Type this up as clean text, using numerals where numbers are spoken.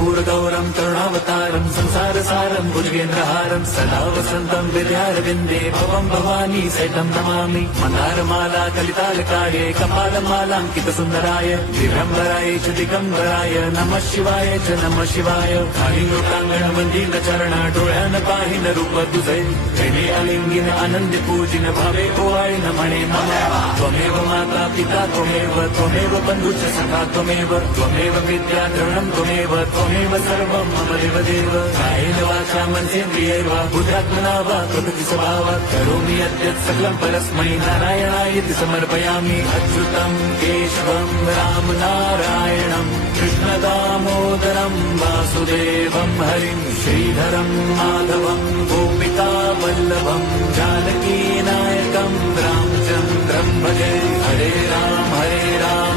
कर्पूरगौरं करुणावतारं संसारसारं भुजगेन्द्रहारं सदा वसन्तं विद्यारविन्दे भवं भवानी सहितं नमामि। मन्दारमाला कलितालकाये कपालमालाङ्कितसुन्दराय दिगम्बराय च दिगम्बराय नमः शिवाय च नमः शिवाय। कालिंगोटांगण मंदिर चरण डोळ्यान पाहिन रूप तुझे प्रेमे अलिंगिन आनंद पूजिन भावे ओवाळीन म्हणे मम त्वमेव माता पिता त्वमेव बंधुश्च सखा त्वमेव विद्या द्रविणं त्वमेव सर्वं मम देवदेव। कायेन वाचा मनसेन्द्रियैर्वा बुद्ध्यात्मना वा प्रकृति स्वभावात् करोमि यद्यत् सकलं परस्मै नारायणायति समर्पयामि। अच्युतं केशवं राम नारायणं कृष्ण दामोदरं वासुदेवं हरिं श्रीधरं माधवं गोपिका वल्लभं जानकी नायकं रामचन्द्रं भजे। हरे राम